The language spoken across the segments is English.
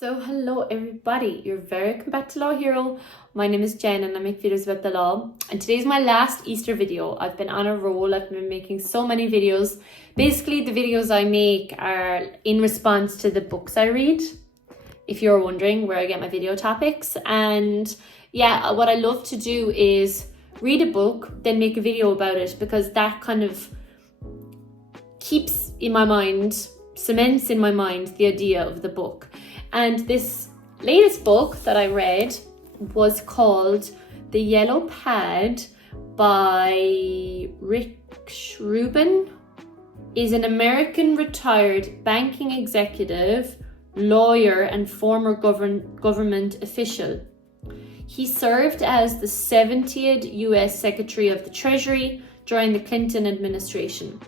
So hello everybody, you're very welcome back to Law Hero. My name is Jen and I make videos about the law, and today's my last Easter video. I've been on a roll. I've been making so many videos. Basically the videos I make are in response to the books I read, if you're wondering where I get my video topics. And yeah, what I love to do is read a book, then make a video about it, because that kind of keeps in my mind, cements in my mind the idea of the book. And this latest book that I read was called The Yellow Pad by Rick Rubin. Is an American retired banking executive, lawyer, and former government official. He served as the 70th US Secretary of the Treasury during the Clinton administration.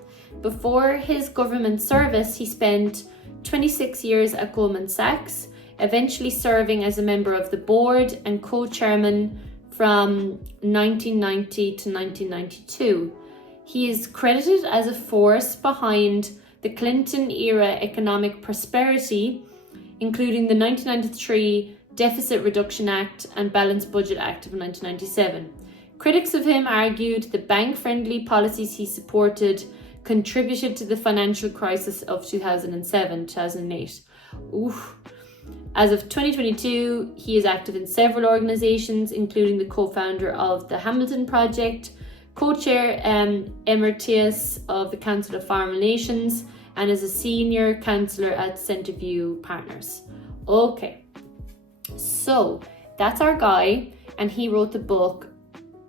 Before his government service, he spent 26 years at Goldman Sachs, eventually serving as a member of the board and co-chairman from 1990 to 1992. He is credited as a force behind the Clinton-era economic prosperity, including the 1993 Deficit Reduction Act and Balanced Budget Act of 1997. Critics of him argued the bank-friendly policies he supported contributed to the financial crisis of 2007-2008. As of 2022, he is active in several organizations, including the co-founder of the Hamilton Project, co-chair emeritus of the Council of Foreign Relations, and is a senior counselor at Centerview Partners. Okay, so that's our guy, and he wrote the book,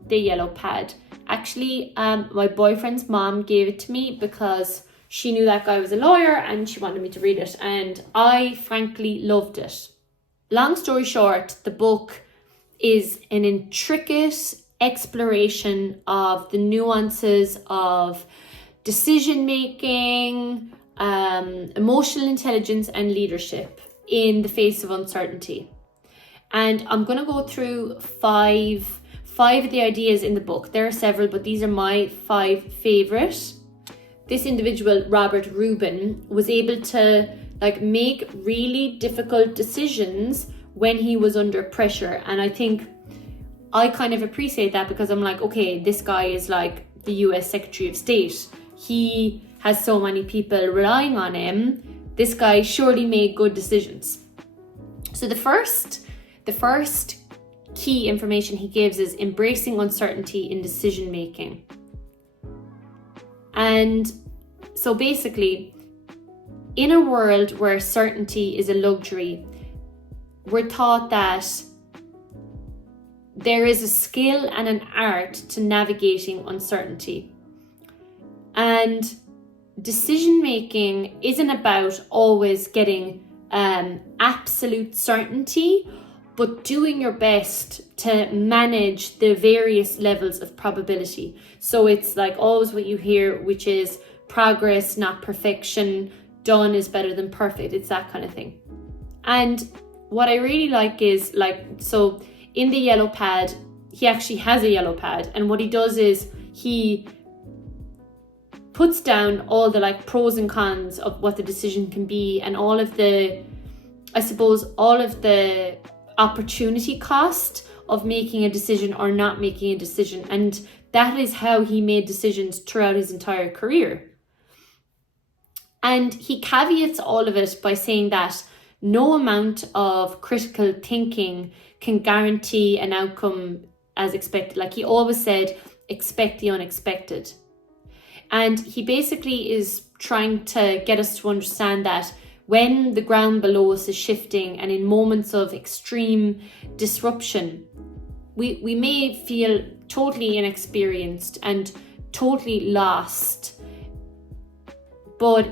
The Yellow Pad. Actually, my boyfriend's mom gave it to me because she knew that guy was a lawyer and she wanted me to read it, and I frankly loved it. Long story short, the book is an intricate exploration of the nuances of decision making, emotional intelligence, and leadership in the face of uncertainty. And I'm going to go through five of the ideas in the book. There are several, but these are my 5 favorite. This individual, Robert Rubin, was able to make really difficult decisions when he was under pressure. And I think I kind of appreciate that, because I'm like, okay, this guy is like the US Secretary of State. He has so many people relying on him. This guy surely made good decisions. So the first key information he gives is embracing uncertainty in decision making. And so basically, in a world where certainty is a luxury, we're taught that there is a skill and an art to navigating uncertainty. And decision making isn't about always getting absolute certainty, but doing your best to manage the various levels of probability. So it's like always what you hear, which is progress, not perfection. Done is better than perfect. It's that kind of thing. And what I really like is so in the yellow pad, he actually has a yellow pad. And what he does is he puts down all the pros and cons of what the decision can be, and all of the opportunity cost of making a decision or not making a decision. And that is how he made decisions throughout his entire career. And he caveats all of it by saying that no amount of critical thinking can guarantee an outcome as expected. He always said, expect the unexpected. And he basically is trying to get us to understand that when the ground below us is shifting, and in moments of extreme disruption, we may feel totally inexperienced and totally lost. But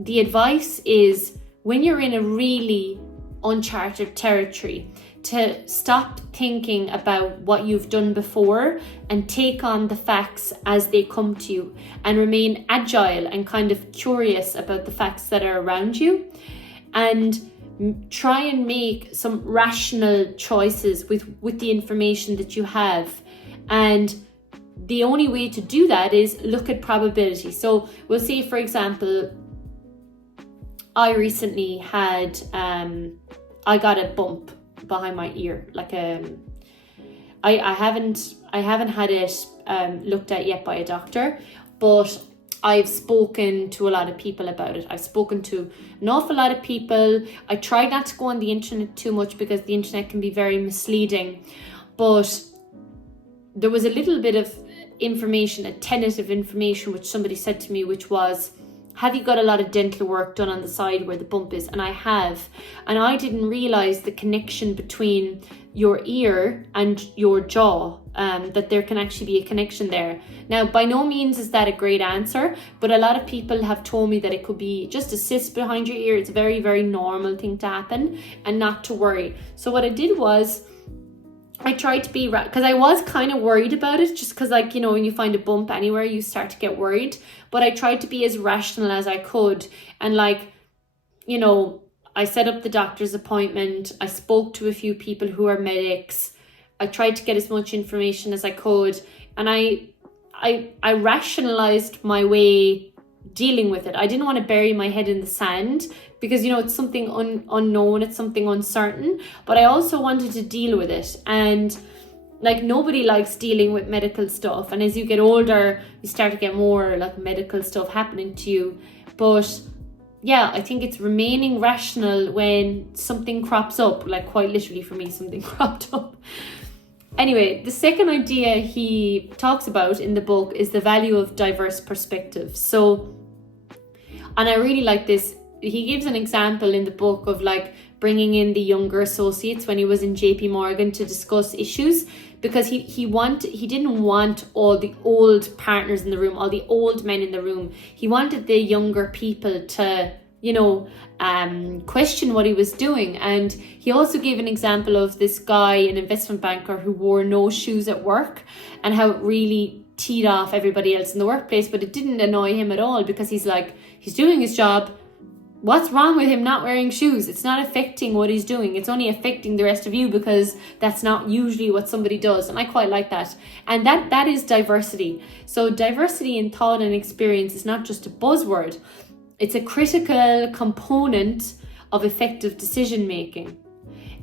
the advice is, when you're in a really uncharted territory, to stop thinking about what you've done before and take on the facts as they come to you, and remain agile and kind of curious about the facts that are around you, and try and make some rational choices with the information that you have. And the only way to do that is look at probability. So we'll say, for example, I recently had, I got a bump behind my ear, like I haven't had it looked at yet by a doctor, but I've spoken to a lot of people about it. I've spoken to an awful lot of people. I try not to go on the internet too much because the internet can be very misleading, but there was a little bit of information, a tentative information, which somebody said to me, which was, have you got a lot of dental work done on the side where the bump is? And I have. And I didn't realize the connection between your ear and your jaw, that there can actually be a connection there. Now, by no means is that a great answer, but a lot of people have told me that it could be just a cyst behind your ear. It's a very, very normal thing to happen, and not to worry. So what I did was, I tried to be, because I was kind of worried about it, just because, like, you know, when you find a bump anywhere, you start to get worried. But I tried to be as rational as I could. And, like, you know, I set up the doctor's appointment. I spoke to a few people who are medics. I tried to get as much information as I could. And I rationalized my way dealing with it. I didn't want to bury my head in the sand because, you know, it's something unknown, it's something uncertain, but I also wanted to deal with it. And, like, nobody likes dealing with medical stuff. And as you get older, you start to get more, like, medical stuff happening to you. But yeah, I think it's remaining rational when something crops up, like, quite literally for me, something cropped up. Anyway, the second idea he talks about in the book is the value of diverse perspectives. So, and I really like this. He gives an example in the book of, like, bringing in the younger associates when he was in JP Morgan to discuss issues, because he didn't want all the old partners in the room, all the old men in the room. He wanted the younger people to, you know, question what he was doing. And he also gave an example of this guy, an investment banker, who wore no shoes at work, and how it really teed off everybody else in the workplace, but it didn't annoy him at all, because he's like, he's doing his job. What's wrong with him not wearing shoes? It's not affecting what he's doing. It's only affecting the rest of you, because that's not usually what somebody does. And I quite like that. And that is diversity. So diversity in thought and experience is not just a buzzword. It's a critical component of effective decision making.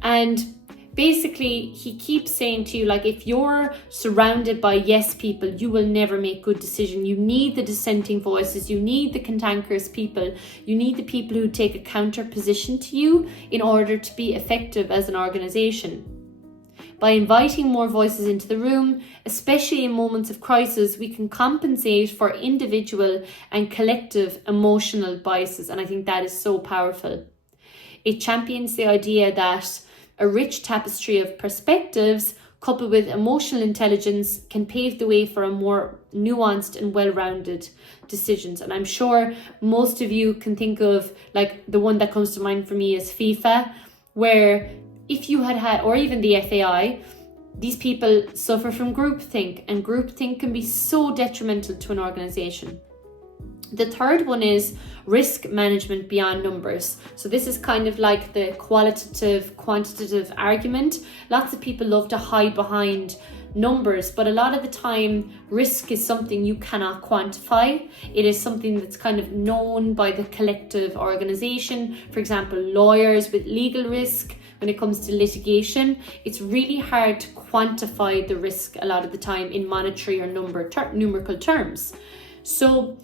And basically, he keeps saying to you, like, if you're surrounded by yes people, you will never make good decisions. You need the dissenting voices. You need the cantankerous people. You need the people who take a counter position to you in order to be effective as an organization. By inviting more voices into the room, especially in moments of crisis, we can compensate for individual and collective emotional biases. And I think that is so powerful. It champions the idea that a rich tapestry of perspectives coupled with emotional intelligence can pave the way for a more nuanced and well-rounded decisions. And I'm sure most of you can think of, like, the one that comes to mind for me is FIFA, where if you had, or even the FAI, these people suffer from groupthink, and groupthink can be so detrimental to an organization. The third one is risk management beyond numbers. So this is kind of like the quantitative argument. Lots of people love to hide behind numbers, but a lot of the time risk is something you cannot quantify. It is something that's kind of known by the collective organization. For example, lawyers with legal risk. When it comes to litigation, it's really hard to quantify the risk a lot of the time in monetary or numerical terms. So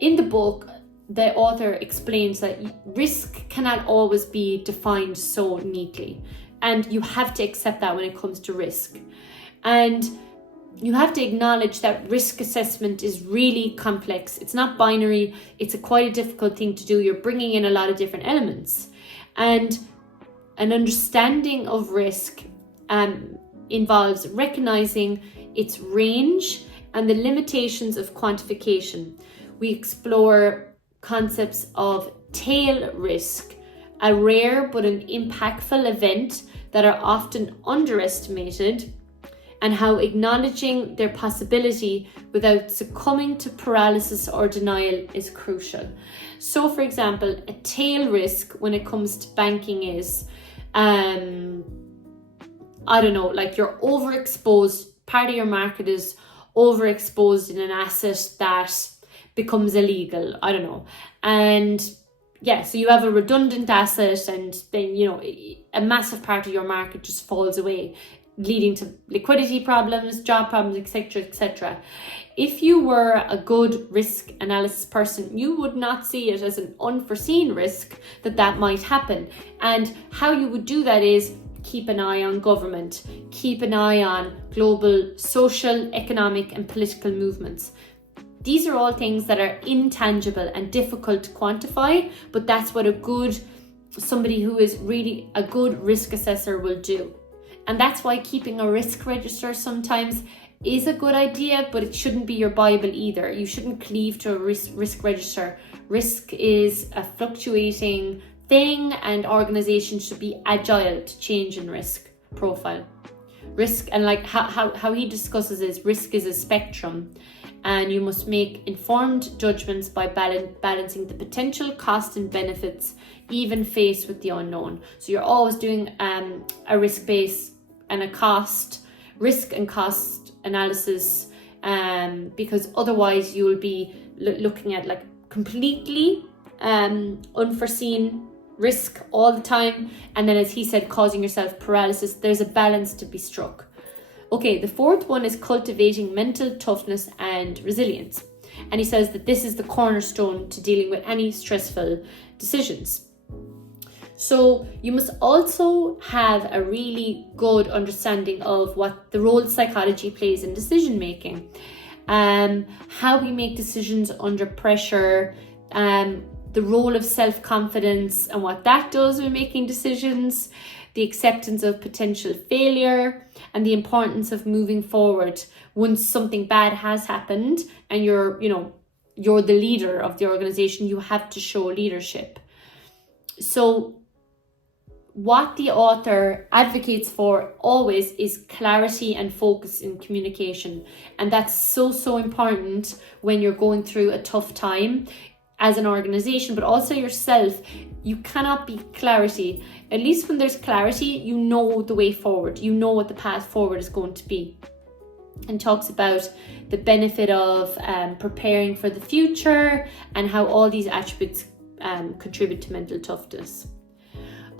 in the book, the author explains that risk cannot always be defined so neatly, and you have to accept that when it comes to risk. And you have to acknowledge that risk assessment is really complex. It's not binary. It's quite a difficult thing to do. You're bringing in a lot of different elements. And an understanding of risk involves recognizing its range and the limitations of quantification. We explore concepts of tail risk, a rare but an impactful event that are often underestimated, and how acknowledging their possibility without succumbing to paralysis or denial is crucial. So, for example, a tail risk when it comes to banking is, I don't know, like you're overexposed, part of your market is overexposed in an asset that becomes illegal, I don't know. And so you have a redundant asset, and then, you know, a massive part of your market just falls away, leading to liquidity problems, job problems, etc., etc. If you were a good risk analysis person, you would not see it as an unforeseen risk that might happen. And how you would do that is keep an eye on government, keep an eye on global social, economic, and political movements. These are all things that are intangible and difficult to quantify, but that's what somebody who is really a good risk assessor will do. And that's why keeping a risk register sometimes is a good idea, but it shouldn't be your Bible either. You shouldn't cleave to a risk register. Risk is a fluctuating thing, and organizations should be agile to change in risk profile. Risk, and like how he discusses is, risk is a spectrum, and you must make informed judgments by balancing the potential cost and benefits, even faced with the unknown. So you're always doing a risk base and a risk and cost analysis, because otherwise you'll be looking at like completely unforeseen risk all the time, and then, as he said, causing yourself paralysis. There's a balance to be struck. Okay, the fourth one is cultivating mental toughness and resilience. And he says that this is the cornerstone to dealing with any stressful decisions. So you must also have a really good understanding of what the role psychology plays in decision making, how we make decisions under pressure, the role of self-confidence and what that does when making decisions, the acceptance of potential failure, and the importance of moving forward once something bad has happened and you're the leader of the organization. You have to show leadership. So what the author advocates for always is clarity and focus in communication. And that's so important when you're going through a tough time as an organization, but also yourself. You cannot be clarity. At least when there's clarity, you know the way forward. You know what the path forward is going to be. And talks about the benefit of preparing for the future and how all these attributes contribute to mental toughness.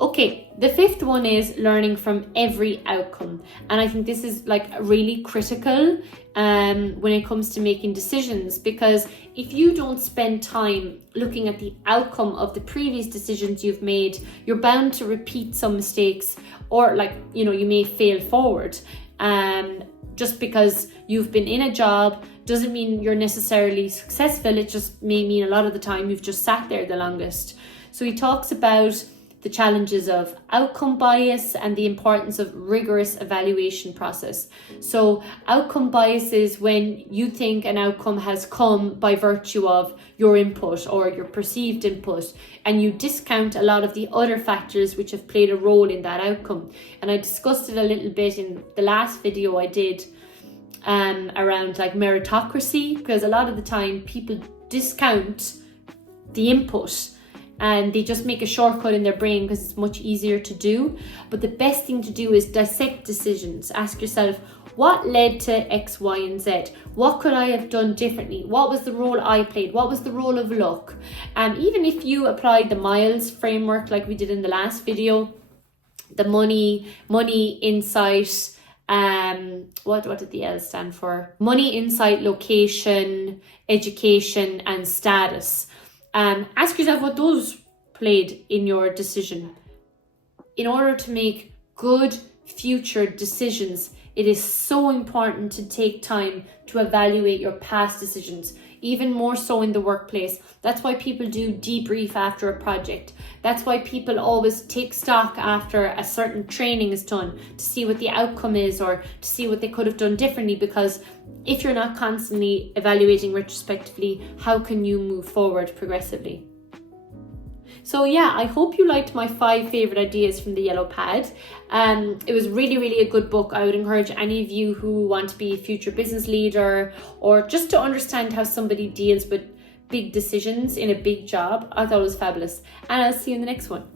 Okay, the fifth one is learning from every outcome. And I think this is like really critical when it comes to making decisions, because if you don't spend time looking at the outcome of the previous decisions you've made, you're bound to repeat some mistakes, or you may fail forward. Just because you've been in a job doesn't mean you're necessarily successful. It just may mean a lot of the time you've just sat there the longest. So he talks about the challenges of outcome bias and the importance of rigorous evaluation process. So outcome bias is when you think an outcome has come by virtue of your input or your perceived input, and you discount a lot of the other factors which have played a role in that outcome. And I discussed it a little bit in the last video I did around like meritocracy, because a lot of the time people discount the input and they just make a shortcut in their brain because it's much easier to do. But the best thing to do is dissect decisions. Ask yourself, what led to X, Y, and Z? What could I have done differently? What was the role I played? What was the role of luck? Even if you applied the Miles framework like we did in the last video, the money, insight, what did the L stand for? Money, insight, location, education, and status. Ask yourself what those played in your decision. In order to make good future decisions, it is so important to take time to evaluate your past decisions, even more so in the workplace. That's why people do debrief after a project. That's why people always take stock after a certain training is done to see what the outcome is or to see what they could have done differently, because if you're not constantly evaluating retrospectively, how can you move forward progressively? So yeah, I hope you liked my 5 favorite ideas from the yellow pad. It was really a good book. I would encourage any of you who want to be a future business leader or just to understand how somebody deals with big decisions in a big job. I thought it was fabulous. And I'll see you in the next one.